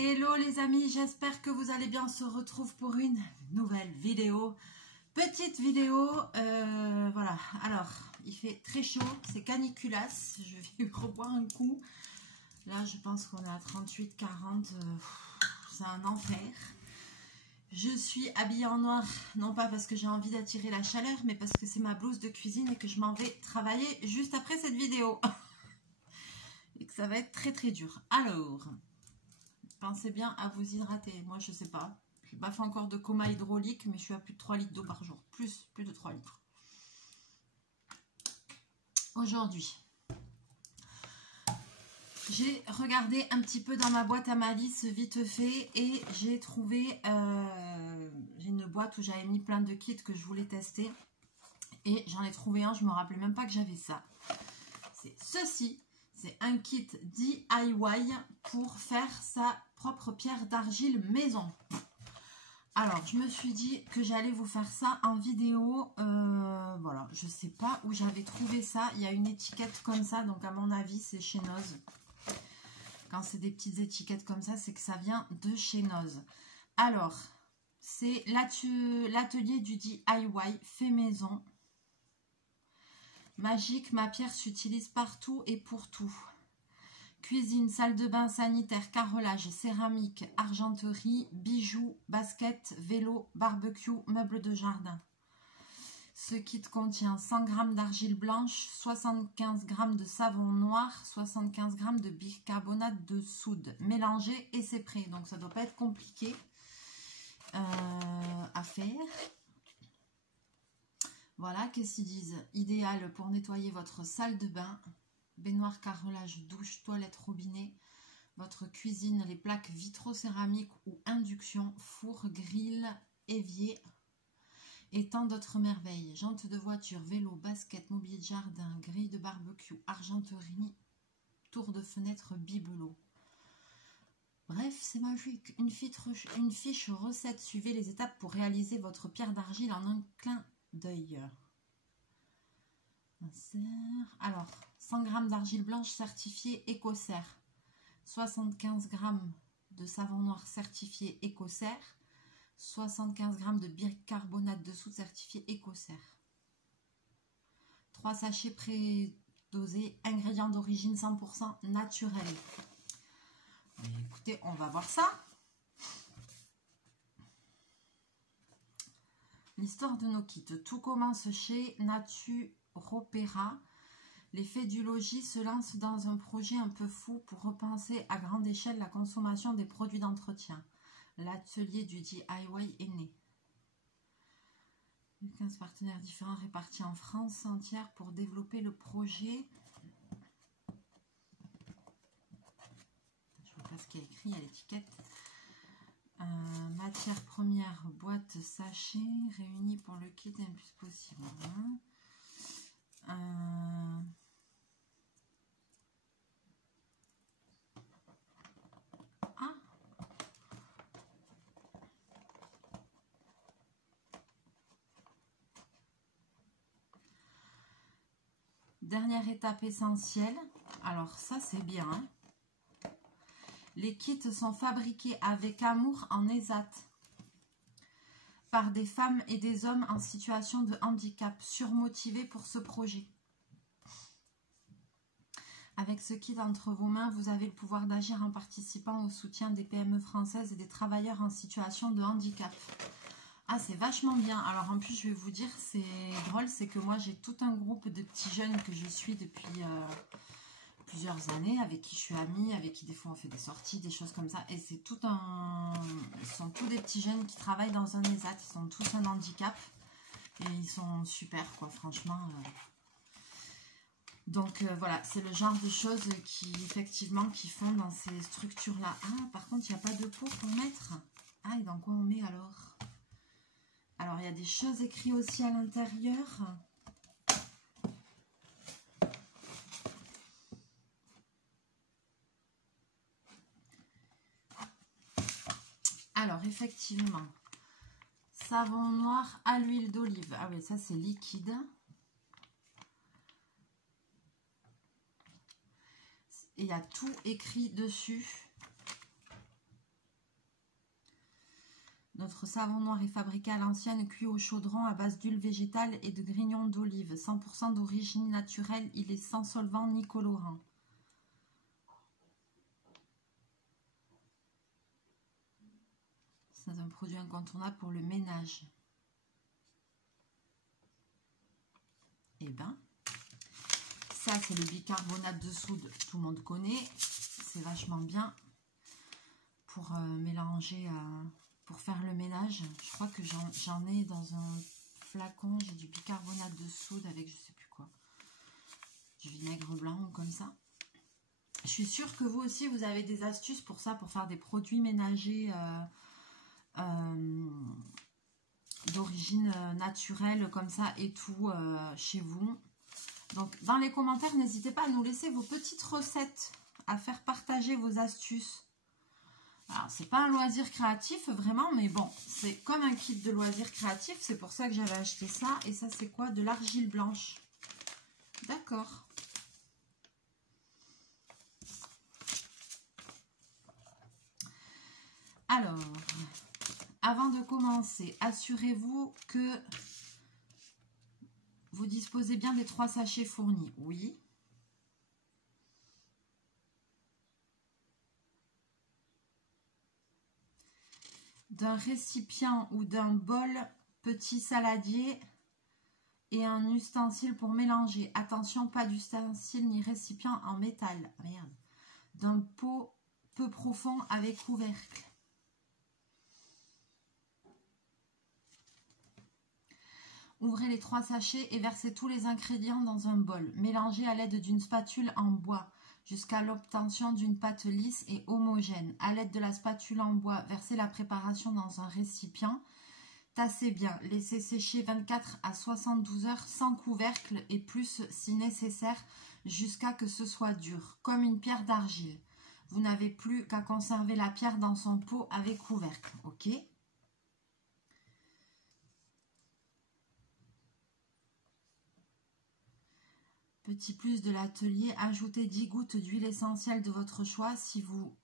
Hello les amis, j'espère que vous allez bien. On se retrouve pour une nouvelle vidéo. Petite vidéo, voilà. Alors, il fait très chaud, c'est caniculasse. Je vais reboire un coup. Là, je pense qu'on est à 38, 40. C'est un enfer. Je suis habillée en noir, non pas parce que j'ai envie d'attirer la chaleur, mais parce que c'est ma blouse de cuisine et que je m'en vais travailler juste après cette vidéo. Et que ça va être très très dur. Alors... pensez bien à vous hydrater. Moi, je sais pas. Je n'ai pas fait encore de coma hydraulique, mais je suis à plus de 3 litres d'eau par jour. Plus de 3 litres. Aujourd'hui, j'ai regardé un petit peu dans ma boîte à malice vite fait et j'ai trouvé j'ai une boîte où j'avais mis plein de kits que je voulais tester. Et j'en ai trouvé un, je me rappelais même pas que j'avais ça. C'est ceci. C'est un kit DIY pour faire sa propre pierre d'argile maison. Alors, je me suis dit que j'allais vous faire ça en vidéo. Voilà, je ne sais pas où j'avais trouvé ça. Il y a une étiquette comme ça, donc à mon avis, c'est chez Noz. Quand c'est des petites étiquettes comme ça, c'est que ça vient de chez Noz. Alors, c'est l'atelier du DIY fait maison. Magique, ma pierre s'utilise partout et pour tout. Cuisine, salle de bain, sanitaire, carrelage, céramique, argenterie, bijoux, basket, vélo, barbecue, meubles de jardin. Ce kit contient 100 g d'argile blanche, 75 g de savon noir, 75 g de bicarbonate de soude. Mélangé et c'est prêt. Donc ça ne doit pas être compliqué à faire. Voilà, qu'est-ce qu'ils disent? Idéal pour nettoyer votre salle de bain, baignoire, carrelage, douche, toilette, robinet, votre cuisine, les plaques vitrocéramiques ou induction, four, grill, évier et tant d'autres merveilles. Jantes de voiture, vélo, basket, mobilier de jardin, grille de barbecue, argenterie, tour de fenêtre, bibelot. Bref, c'est magique. Une fiche recette. Suivez les étapes pour réaliser votre pierre d'argile en un clin d'œil. Alors, 100 g d'argile blanche certifiée Écossaire, 75 g de savon noir certifié Écossaire, 75 g de bicarbonate de soude certifié Écossaire, 3 sachets pré-dosés, ingrédients d'origine 100% naturelle. Écoutez, on va voir ça. L'histoire de nos kits. Tout commence chez Naturopéra. Les faits du logis se lancent dans un projet un peu fou pour repenser à grande échelle la consommation des produits d'entretien. L'atelier du DIY est né. 15 partenaires différents répartis en France entière pour développer le projet. Je ne vois pas ce qu'il y a écrit à l'étiquette. Matière première, boîte, sachet, réunis pour le kit le plus possible. Dernière étape essentielle. Alors ça c'est bien. Hein. Les kits sont fabriqués avec amour en ESAT par des femmes et des hommes en situation de handicap, surmotivés pour ce projet. Avec ce kit entre vos mains, vous avez le pouvoir d'agir en participant au soutien des PME françaises et des travailleurs en situation de handicap. Ah, c'est vachement bien. Alors en plus, je vais vous dire, c'est drôle, c'est que moi, j'ai tout un groupe de petits jeunes que je suis depuis plusieurs années, avec qui je suis amie, avec qui des fois on fait des sorties, des choses comme ça. Et c'est tout un... Ils sont tous des petits jeunes qui travaillent dans un ESAT. Ils sont tous un handicap. Et ils sont super, quoi, franchement. Donc voilà, c'est le genre de choses qui, effectivement, qui font dans ces structures-là. Ah, par contre, il n'y a pas de pot pour mettre. Ah, et dans quoi on met alors? Alors, il y a des choses écrites aussi à l'intérieur. Alors, effectivement, savon noir à l'huile d'olive. Ah oui, ça, c'est liquide. Et il y a tout écrit dessus. Notre savon noir est fabriqué à l'ancienne, cuit au chaudron à base d'huile végétale et de grignon d'olive. 100% d'origine naturelle, il est sans solvant ni colorant. C'est un produit incontournable pour le ménage. Et ben, ça c'est le bicarbonate de soude, tout le monde connaît. C'est vachement bien pour mélanger... pour faire le ménage. Je crois que j'en ai dans un flacon. J'ai du bicarbonate de soude avec je sais plus quoi. Du vinaigre blanc ou comme ça. Je suis sûre que vous aussi, vous avez des astuces pour ça, pour faire des produits ménagers d'origine naturelle comme ça et tout chez vous. Donc, dans les commentaires, n'hésitez pas à nous laisser vos petites recettes, à faire partager vos astuces. Alors, c'est pas un loisir créatif, vraiment, mais bon, c'est comme un kit de loisir créatif. C'est pour ça que j'avais acheté ça. Et ça, c'est quoi? De l'argile blanche. D'accord. Alors, avant de commencer, assurez-vous que vous disposez bien des 3 sachets fournis. Oui. D'un récipient ou d'un bol, petit saladier et un ustensile pour mélanger. Attention, pas d'ustensile ni récipient en métal. Merde. D'un pot peu profond avec couvercle. Ouvrez les 3 sachets et versez tous les ingrédients dans un bol. Mélangez à l'aide d'une spatule en bois jusqu'à l'obtention d'une pâte lisse et homogène. À l'aide de la spatule en bois, versez la préparation dans un récipient. Tassez bien, laissez sécher 24 à 72 heures sans couvercle et plus si nécessaire jusqu'à ce que ce soit dur, comme une pierre d'argile. Vous n'avez plus qu'à conserver la pierre dans son pot avec couvercle, ok ? Petit plus de l'atelier, ajoutez 10 gouttes d'huile essentielle de votre choix si vous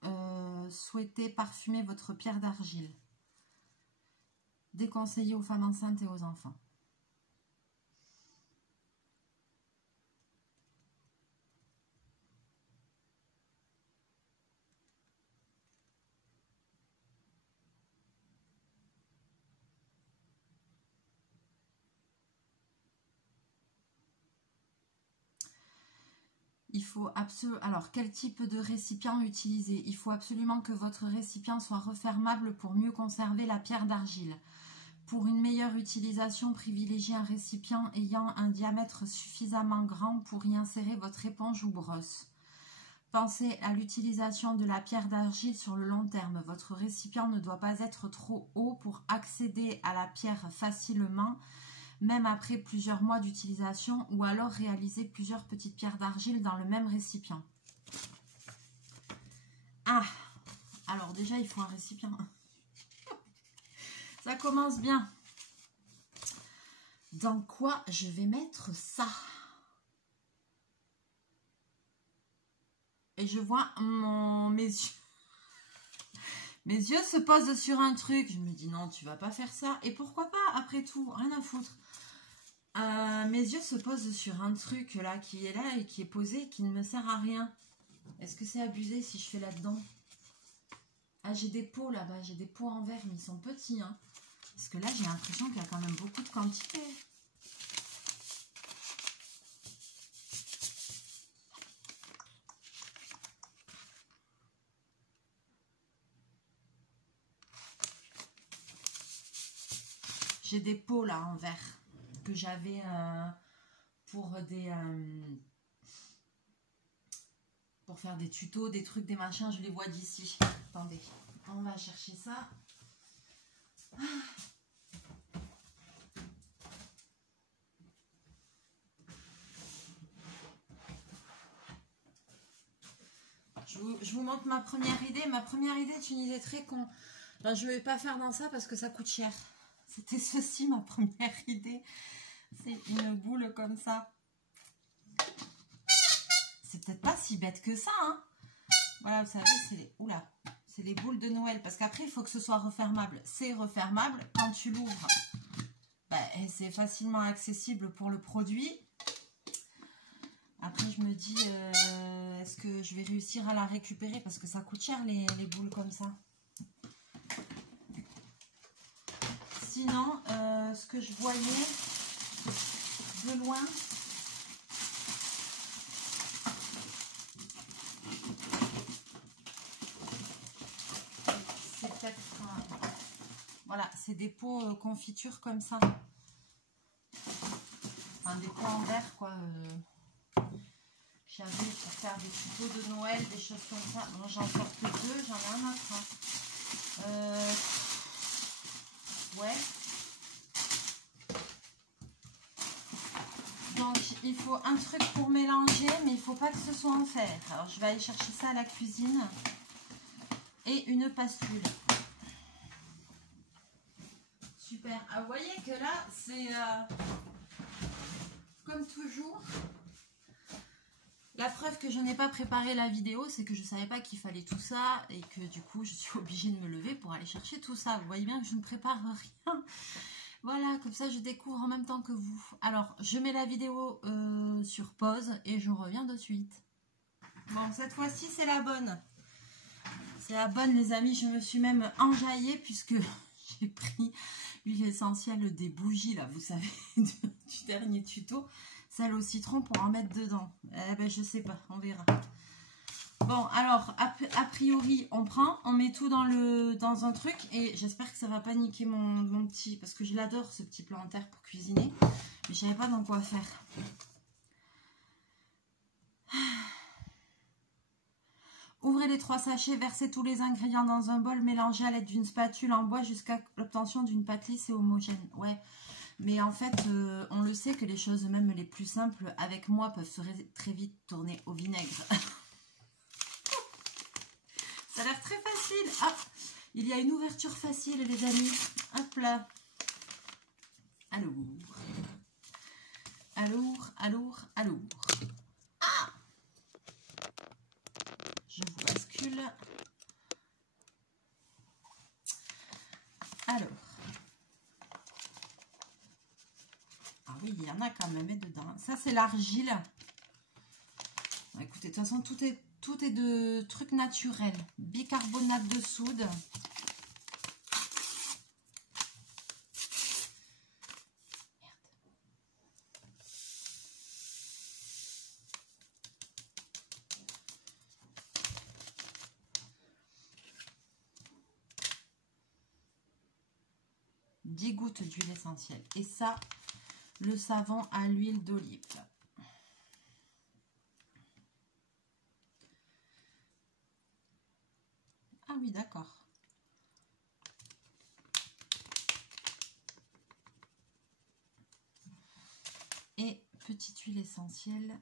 souhaitez parfumer votre pierre d'argile. Déconseillé aux femmes enceintes et aux enfants. Il faut absolument... Alors, quel type de récipient utiliser? Il faut absolument que votre récipient soit refermable pour mieux conserver la pierre d'argile. Pour une meilleure utilisation, privilégiez un récipient ayant un diamètre suffisamment grand pour y insérer votre éponge ou brosse. Pensez à l'utilisation de la pierre d'argile sur le long terme. Votre récipient ne doit pas être trop haut pour accéder à la pierre facilement, même après plusieurs mois d'utilisation, ou alors réaliser plusieurs petites pierres d'argile dans le même récipient. Ah, alors déjà il faut un récipient. Ça commence bien. Dans quoi je vais mettre ça? Et je vois mes yeux. Mes yeux se posent sur un truc. Je me dis non, tu vas pas faire ça. Et pourquoi pas, après tout, rien à foutre. Mes yeux se posent sur un truc là qui est là et qui est posé, qui ne me sert à rien. Est-ce que c'est abusé si je fais là-dedans? Ah, j'ai des pots là-bas, j'ai des pots en verre, mais ils sont petits. Hein. Parce que là, j'ai l'impression qu'il y a quand même beaucoup de quantité. J'ai des pots là en verre que j'avais pour faire des tutos, des trucs, des machins. Je les vois d'ici. Attendez, on va chercher ça. Je vous montre ma première idée. Ma première idée est une idée très con. Ben, je ne vais pas faire dans ça parce que ça coûte cher. C'était ceci ma première idée. C'est une boule comme ça. C'est peut-être pas si bête que ça. Hein. Voilà, vous savez, c'est les... Oula, C'est les boules de Noël. Parce qu'après, il faut que ce soit refermable. C'est refermable. Quand tu l'ouvres, c'est facilement accessible pour le produit. Après, je me dis, est-ce que je vais réussir à la récupérer? Parce que ça coûte cher, les boules comme ça. Sinon, ce que je voyais de loin, c'est peut-être... voilà, c'est des pots confiture comme ça. Enfin, des pots en verre, quoi. J'avais pour faire des tutos de Noël, des choses comme ça. Bon, j'en sors que deux, j'en ai un autre. Hein. Ouais. Donc, il faut un truc pour mélanger, mais il ne faut pas que ce soit en fer. Alors, je vais aller chercher ça à la cuisine. Et une pastule. Super. Ah, vous voyez que là, c'est comme toujours. La preuve que je n'ai pas préparé la vidéo, c'est que je ne savais pas qu'il fallait tout ça et que du coup, je suis obligée de me lever pour aller chercher tout ça. Vous voyez bien que je ne prépare rien. Voilà, comme ça, je découvre en même temps que vous. Alors, je mets la vidéo sur pause et je reviens de suite. Bon, cette fois-ci, c'est la bonne. C'est la bonne, les amis. Je me suis même enjaillée puisque j'ai pris l'huile essentielle des bougies, là, vous savez, du dernier tuto. Celle au citron pour en mettre dedans. Eh ben, je sais pas, on verra. Bon, alors, a priori, on prend, on met tout dans un truc. Et j'espère que ça va pas niquer mon petit... Parce que je l'adore, ce petit plat en terre pour cuisiner. Mais je savais pas dans quoi faire. Ouvrez les 3 sachets, versez tous les ingrédients dans un bol, mélangez à l'aide d'une spatule en bois jusqu'à l'obtention d'une pâte lisse et homogène. Ouais. Mais en fait, on le sait que les choses même les plus simples avec moi peuvent se très vite tourner au vinaigre. Ça a l'air très facile. Ah, il y a une ouverture facile, les amis. Hop là. Alors. Alors. Ah! Je vous bascule. Alors. Ah oui, il y en a quand même dedans. Ça, c'est l'argile. Écoutez, de toute façon, tout est de trucs naturels. Bicarbonate de soude. Merde. Dix gouttes d'huile essentielle. Et ça, le savon à l'huile d'olive. Ah oui, d'accord. Et petite huile essentielle.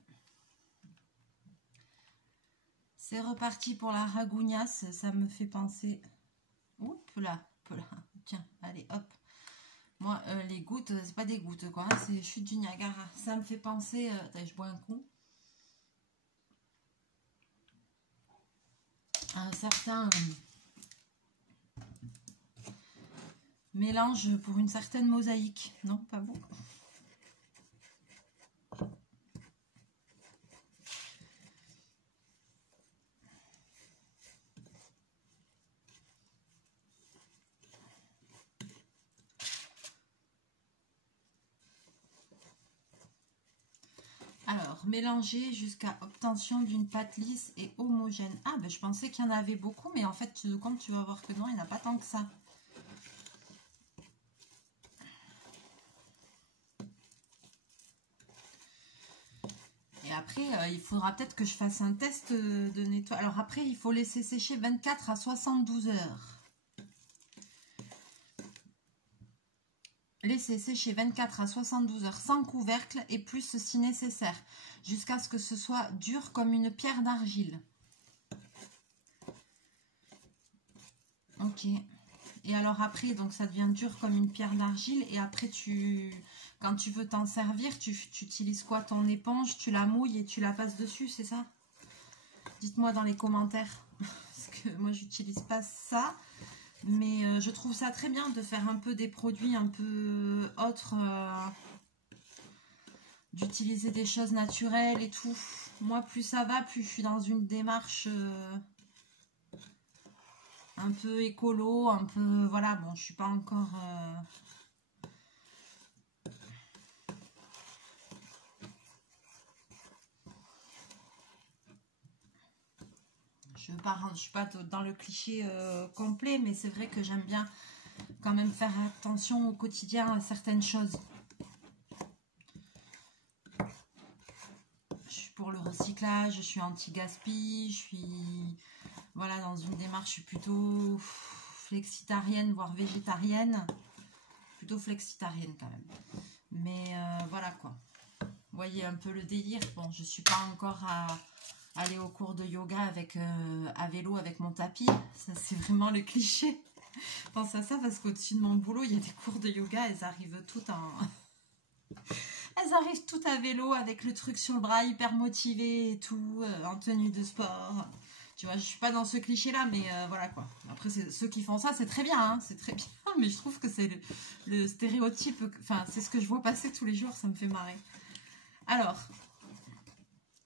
C'est reparti pour la ragougnasse. Ça me fait penser... Oups là, tiens, allez, hop. Moi, les gouttes, c'est pas des gouttes, quoi. Hein, c'est chute du Niagara. Ça me fait penser... attends, je bois un coup. Un certain mélange pour une certaine mosaïque. Non, pas vous. Alors, mélanger jusqu'à obtention d'une pâte lisse et homogène. Ah, ben je pensais qu'il y en avait beaucoup, mais en fait, comme tu vas voir que non, il n'y en a pas tant que ça. Et après, il faudra peut-être que je fasse un test de nettoyage. Alors après, il faut laisser sécher 24 à 72 heures. Laissez sécher 24 à 72 heures sans couvercle et plus si nécessaire, jusqu'à ce que ce soit dur comme une pierre d'argile. Ok. Et alors après, donc ça devient dur comme une pierre d'argile. Et après, quand tu veux t'en servir, tu utilises quoi? Ton éponge, tu la mouilles et tu la passes dessus, c'est ça? Dites-moi dans les commentaires. Parce que que moi j'utilise pas ça. Mais je trouve ça très bien de faire un peu des produits un peu autres, d'utiliser des choses naturelles et tout. Moi, plus ça va, plus je suis dans une démarche un peu écolo, un peu... Voilà, bon, je suis pas encore... Je ne suis pas dans le cliché complet, mais c'est vrai que j'aime bien quand même faire attention au quotidien à certaines choses. Je suis pour le recyclage, je suis anti-gaspi, je suis voilà, dans une démarche plutôt flexitarienne, voire végétarienne. Plutôt flexitarienne quand même. Mais voilà quoi. Vous voyez un peu le délire. Bon, je suis pas encore à aller au cours de yoga avec à vélo avec mon tapis. Ça, c'est vraiment le cliché. Je pense à ça parce qu'au-dessus de mon boulot, il y a des cours de yoga. Elles arrivent toutes en... Elles arrivent toutes à vélo avec le truc sur le bras, hyper motivées et tout, en tenue de sport. Tu vois, je suis pas dans ce cliché-là, mais voilà quoi. Après, ceux qui font ça, c'est très bien, hein, c'est très bien. Mais je trouve que c'est le stéréotype, enfin, c'est ce que je vois passer tous les jours, ça me fait marrer. Alors,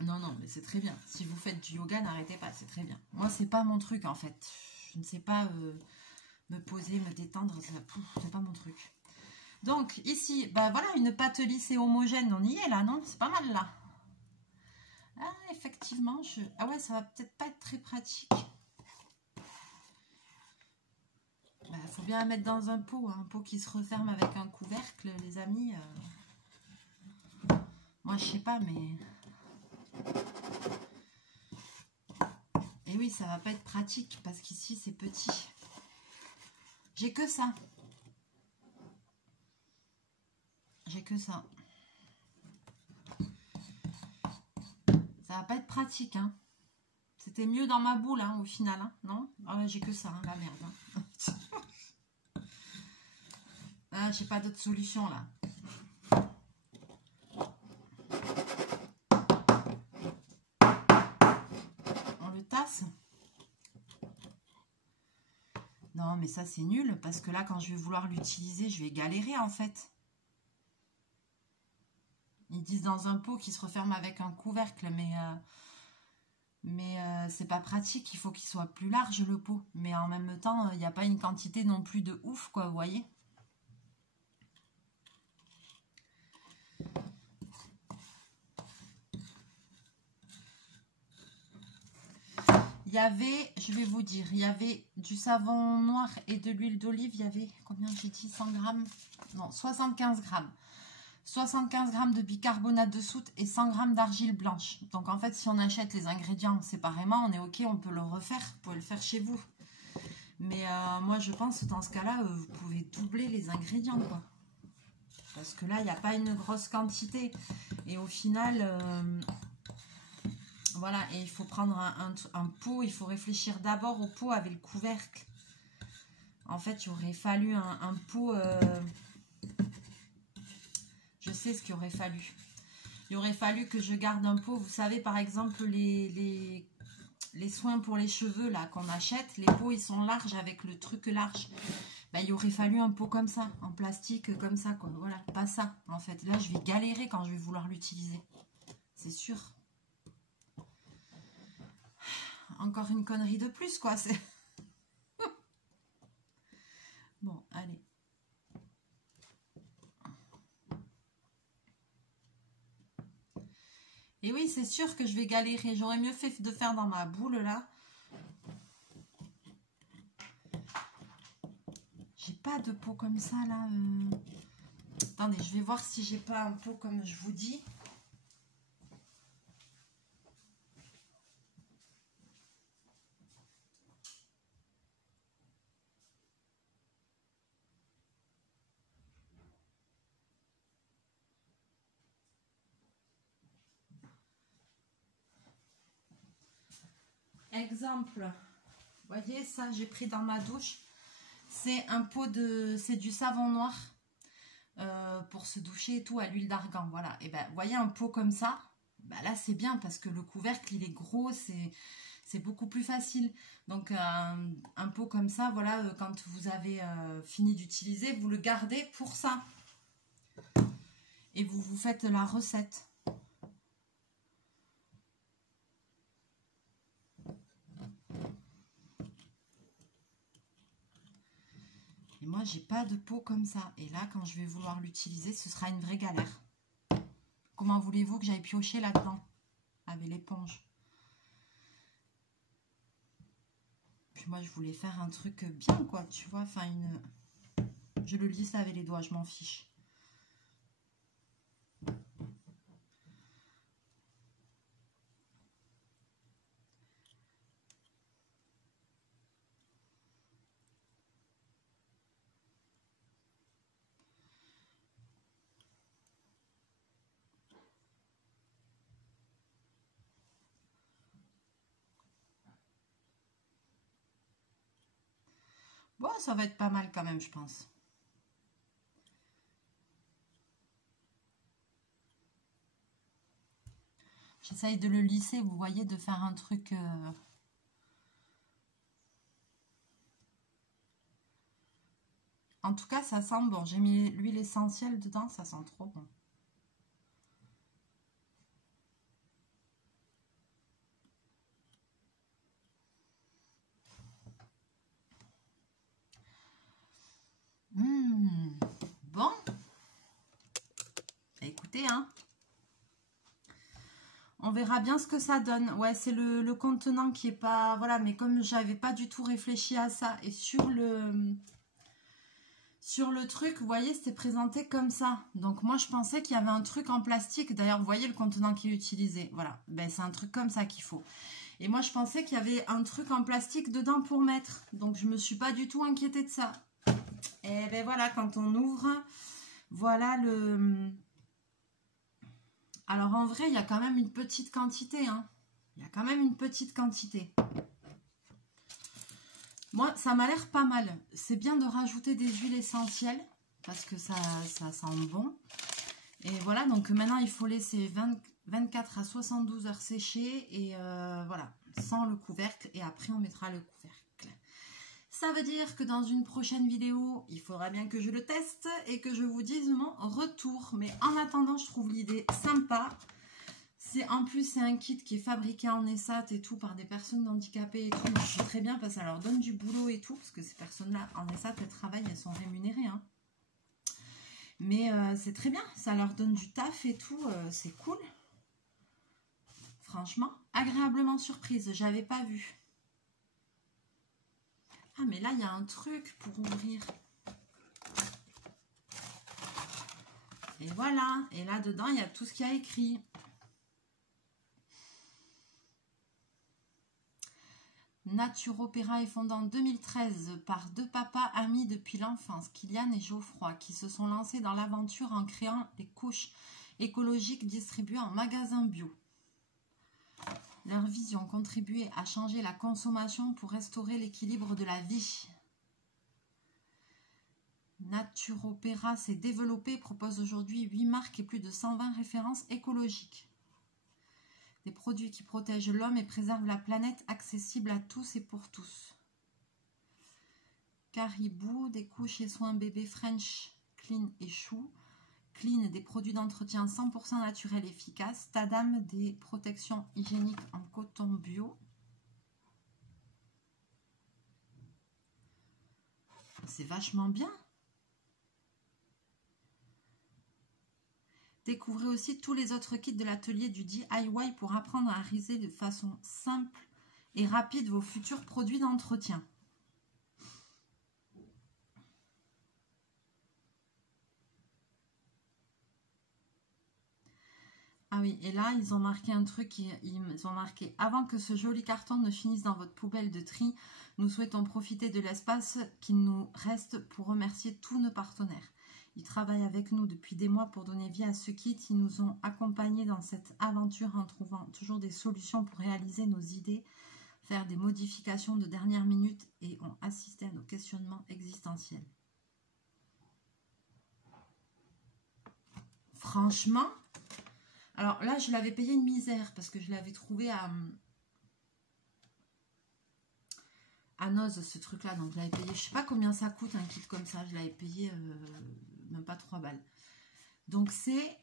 non, mais c'est très bien. Si vous faites du yoga, n'arrêtez pas, c'est très bien. Moi, c'est pas mon truc, en fait. Je ne sais pas me poser, me détendre, c'est pas mon truc. Donc, ici, bah voilà, une pâte lisse et homogène, on y est là, non? C'est pas mal, là. Ah, effectivement, ah ouais, ça va peut-être pas être très pratique. Bah, faut bien la mettre dans un pot qui se referme avec un couvercle, les amis. Moi, je sais pas, mais... Et oui, ça va pas être pratique, parce qu'ici, c'est petit. J'ai que ça. J'ai que ça. Ça va pas être pratique, hein. C'était mieux dans ma boule, hein, au final, hein, non? Ah ouais, j'ai que ça, hein, la merde. Hein. Ah, j'ai pas d'autre solution, là. On le tasse? Non, mais ça, c'est nul, parce que là, quand je vais vouloir l'utiliser, je vais galérer, en fait. Ils disent dans un pot qui se referme avec un couvercle, mais c'est pas pratique, il faut qu'il soit plus large le pot. Mais en même temps, il n'y a pas une quantité non plus de ouf, quoi, vous voyez. Il y avait, je vais vous dire, il y avait du savon noir et de l'huile d'olive. Il y avait, combien j'ai dit, 100 grammes? Non, 75 grammes. 75 grammes de bicarbonate de soude et 100 grammes d'argile blanche. Donc en fait, si on achète les ingrédients séparément, on est ok, on peut le refaire. Vous pouvez le faire chez vous. Mais moi, je pense que dans ce cas-là, vous pouvez doubler les ingrédients, quoi. Parce que là, il n'y a pas une grosse quantité. Et au final, voilà, et il faut prendre un pot. Il faut réfléchir d'abord au pot avec le couvercle. En fait, il aurait fallu un pot... je sais ce qu'il aurait fallu. Il aurait fallu que je garde un pot. Vous savez, par exemple, les soins pour les cheveux là qu'on achète, les pots, ils sont larges avec le truc large. Ben, il aurait fallu un pot comme ça, en plastique comme ça, quoi. Voilà, pas ça, en fait. Là, je vais galérer quand je vais vouloir l'utiliser. C'est sûr. Encore une connerie de plus, quoi. C'est... Bon, allez. Et oui, c'est sûr que je vais galérer. J'aurais mieux fait de faire dans ma boule, là. J'ai pas de pot comme ça, là. Attendez, je vais voir si j'ai pas un pot comme je vous dis. Exemple, vous voyez, ça, j'ai pris dans ma douche. C'est un pot de... C'est du savon noir pour se doucher et tout à l'huile d'argan. Voilà. Et ben, vous voyez un pot comme ça, ben là, c'est bien parce que le couvercle, il est gros. C'est beaucoup plus facile. Donc un pot comme ça, voilà, quand vous avez fini d'utiliser, vous le gardez pour ça. Et vous faites la recette. Et moi, j'ai pas de pot comme ça. Et là, quand je vais vouloir l'utiliser, ce sera une vraie galère. Comment voulez-vous que j'aille piocher là-dedans avec l'éponge? Puis moi, je voulais faire un truc bien, quoi, tu vois. Enfin, je le lisse avec les doigts, je m'en fiche. Bon, ça va être pas mal quand même, je pense. J'essaye de le lisser, vous voyez, de faire un truc... En tout cas, ça sent bon. J'ai mis l'huile essentielle dedans, ça sent trop bon. Bon. Écoutez, hein. On verra bien ce que ça donne. Ouais, c'est le contenant qui est pas... Voilà, mais comme j'avais pas du tout réfléchi à ça. Et sur le truc, vous voyez, c'était présenté comme ça. Donc moi, je pensais qu'il y avait un truc en plastique. D'ailleurs, vous voyez le contenant qui est utilisé. Voilà, ben, c'est un truc comme ça qu'il faut. Et moi, je pensais qu'il y avait un truc en plastique dedans pour mettre. Donc, je me suis pas du tout inquiétée de ça. Et ben voilà, quand on ouvre, voilà le... Alors, en vrai, il y a quand même une petite quantité. Hein. Il y a quand même une petite quantité. Moi, ça m'a l'air pas mal. C'est bien de rajouter des huiles essentielles parce que ça sent bon. Et voilà, donc maintenant, il faut laisser 24 à 72 heures sécher et voilà, sans le couvercle. Et après, on mettra le couvercle. Ça veut dire que dans une prochaine vidéo, il faudra bien que je le teste et que je vous dise mon retour. Mais en attendant, je trouve l'idée sympa. En plus, c'est un kit qui est fabriqué en ESAT et tout par des personnes handicapées et tout. C'est très bien parce que ça leur donne du boulot et tout. Parce que ces personnes-là, en ESAT, elles travaillent, elles sont rémunérées. Hein. Mais c'est très bien. Ça leur donne du taf et tout. C'est cool. Franchement, agréablement surprise. J'avais pas vu. Ah, mais là, il y a un truc pour ouvrir. Et voilà. Et là-dedans, il y a tout ce qu'il y a écrit. Naturopéra est fondée en 2013 par deux papas amis depuis l'enfance, Kylian et Geoffroy, qui se sont lancés dans l'aventure en créant des couches écologiques distribuées en magasins bio. Leur vision contribuait à changer la consommation pour restaurer l'équilibre de la vie. Naturopéra s'est développé et propose aujourd'hui 8 marques et plus de 120 références écologiques. Des produits qui protègent l'homme et préservent la planète, accessibles à tous et pour tous. Caribou, des couches et soins bébés French, Clean et Chou. Clean, des produits d'entretien 100% naturels efficaces. Tadam, des protections hygiéniques en coton bio. C'est vachement bien. Découvrez aussi tous les autres kits de l'atelier du DIY pour apprendre à riser de façon simple et rapide vos futurs produits d'entretien. Ah oui, et là, ils ont marqué un truc, ils ont marqué « Avant que ce joli carton ne finisse dans votre poubelle de tri, nous souhaitons profiter de l'espace qu'il nous reste pour remercier tous nos partenaires. Ils travaillent avec nous depuis des mois pour donner vie à ce kit. Ils nous ont accompagnés dans cette aventure en trouvant toujours des solutions pour réaliser nos idées, faire des modifications de dernière minute et ont assisté à nos questionnements existentiels. » Franchement, alors là, je l'avais payé une misère parce que je l'avais trouvé à à Noz ce truc là, donc je l'avais payé, je sais pas combien ça coûte un kit comme ça, je l'avais payé même pas 3 balles. Donc c'est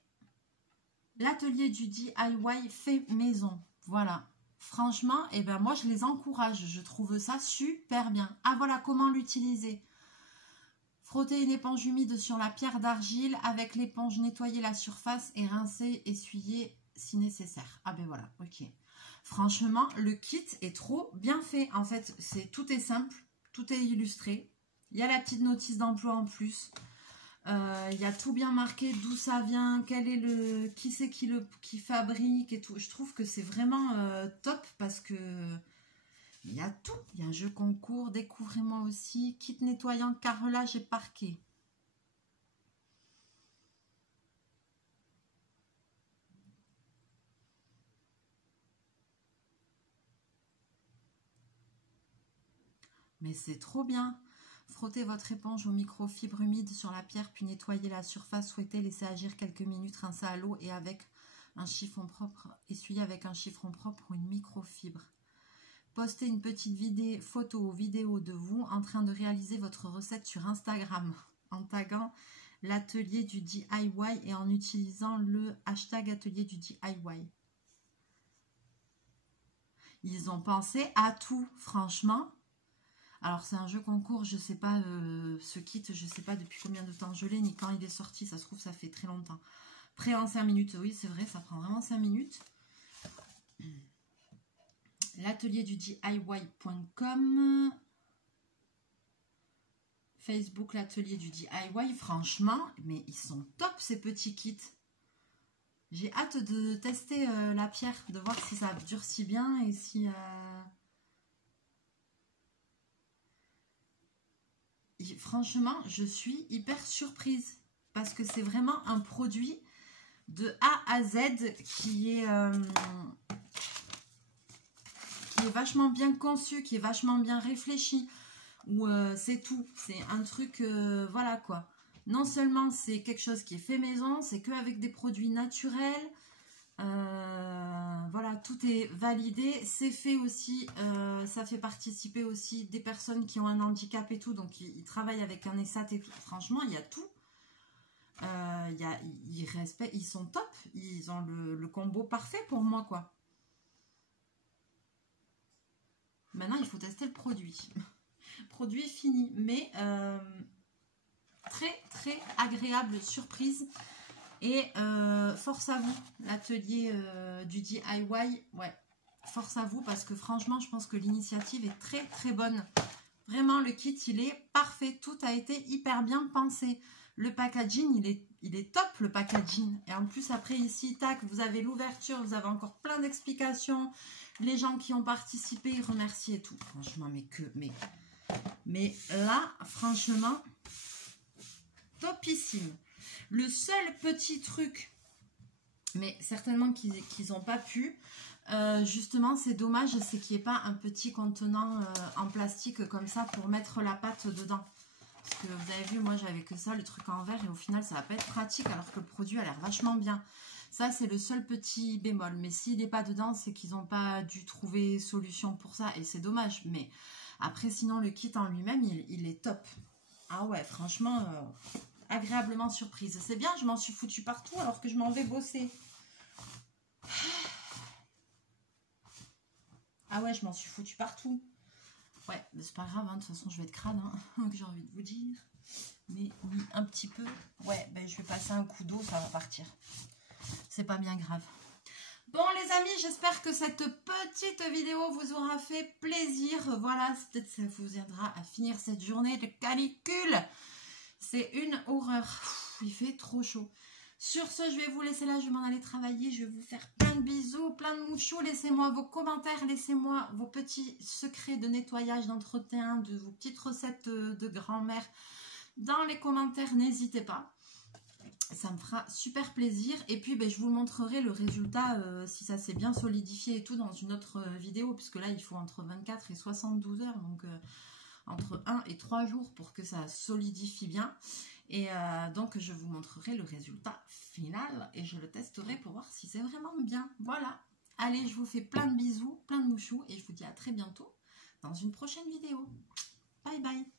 l'atelier du DIY fait maison, voilà. Franchement, et ben moi je les encourage, je trouve ça super bien. Ah voilà comment l'utiliser. Frotter une éponge humide sur la pierre d'argile, avec l'éponge nettoyer la surface et rincer, essuyer si nécessaire. Ah ben voilà, ok. Franchement, le kit est trop bien fait. En fait, tout est simple, tout est illustré. Il y a la petite notice d'emploi en plus. Il y a tout bien marqué, d'où ça vient, quel est qui c'est qui fabrique et tout. Je trouve que c'est vraiment top parce que il y a tout. Il y a un jeu concours, découvrez-moi aussi, kit nettoyant, carrelage et parquet. Mais c'est trop bien. Frottez votre éponge aux microfibres humides sur la pierre, puis nettoyez la surface souhaitée, laissez agir quelques minutes, rincez à l'eau et avec un chiffon propre, essuyez avec un chiffon propre ou une microfibre. Postez une petite photo ou vidéo de vous en train de réaliser votre recette sur Instagram en taguant l'atelier du DIY et en utilisant le hashtag atelier du DIY. Ils ont pensé à tout, franchement. Alors c'est un jeu concours, je sais pas, ce kit, je sais pas depuis combien de temps je l'ai, ni quand il est sorti, ça se trouve ça fait très longtemps. Prêt en 5 minutes, oui c'est vrai, ça prend vraiment 5 minutes. L'atelier du DIY.com, Facebook l'atelier du DIY, franchement, mais ils sont top ces petits kits. J'ai hâte de tester la pierre, de voir si ça durcit bien et si... Franchement, je suis hyper surprise parce que c'est vraiment un produit de A à Z qui est vachement bien conçu, qui est vachement bien réfléchi. Où c'est tout, c'est un truc, voilà quoi. Non seulement c'est quelque chose qui est fait maison, c'est qu'avec des produits naturels. Voilà, tout est validé, c'est fait aussi, ça fait participer aussi des personnes qui ont un handicap et tout, donc ils travaillent avec un ESAT et tout. Franchement, il y a tout. Ils sont top, ils ont le combo parfait pour moi, quoi. Maintenant, il faut tester le produit. Produit fini, mais très très agréable surprise. Et force à vous, l'atelier du DIY, ouais, force à vous parce que franchement, je pense que l'initiative est très très bonne. Vraiment, le kit, il est parfait. Tout a été hyper bien pensé. Le packaging, il est top, le packaging. Et en plus, après, ici, tac, vous avez l'ouverture, vous avez encore plein d'explications. Les gens qui ont participé, remercier et tout. Franchement, mais là, franchement, topissime. Le seul petit truc, mais certainement qu'ils n'ont pas pu, justement, c'est dommage, c'est qu'il n'y ait pas un petit contenant en plastique comme ça pour mettre la pâte dedans. Parce que vous avez vu, moi, j'avais que ça, le truc en verre, et au final, ça va pas être pratique, alors que le produit a l'air vachement bien. Ça, c'est le seul petit bémol. Mais s'il n'est pas dedans, c'est qu'ils n'ont pas dû trouver solution pour ça, et c'est dommage. Mais après, sinon, le kit en lui-même, il est top. Ah ouais, franchement... agréablement surprise. C'est bien, je m'en suis foutue partout alors que je m'en vais bosser. Ah ouais, je m'en suis foutue partout. Ouais, mais c'est pas grave, hein, de toute façon je vais être crade, hein, que j'ai envie de vous dire. Mais oui, un petit peu. Ouais, ben, je vais passer un coup d'eau, ça va partir. C'est pas bien grave. Bon les amis, j'espère que cette petite vidéo vous aura fait plaisir. Voilà, peut-être ça vous aidera à finir cette journée de canicule. C'est une horreur. Il fait trop chaud. Sur ce, je vais vous laisser là. Je vais m'en aller travailler. Je vais vous faire plein de bisous, plein de mouchous. Laissez-moi vos commentaires. Laissez-moi vos petits secrets de nettoyage, d'entretien, de vos petites recettes de grand-mère dans les commentaires. N'hésitez pas. Ça me fera super plaisir. Et puis, ben, je vous montrerai le résultat si ça s'est bien solidifié et tout dans une autre vidéo. Puisque là, il faut entre 24 et 72 heures. Donc... entre 1 et 3 jours pour que ça solidifie bien. Et donc, je vous montrerai le résultat final et je le testerai pour voir si c'est vraiment bien. Voilà. Allez, je vous fais plein de bisous, plein de mouchous et je vous dis à très bientôt dans une prochaine vidéo. Bye bye.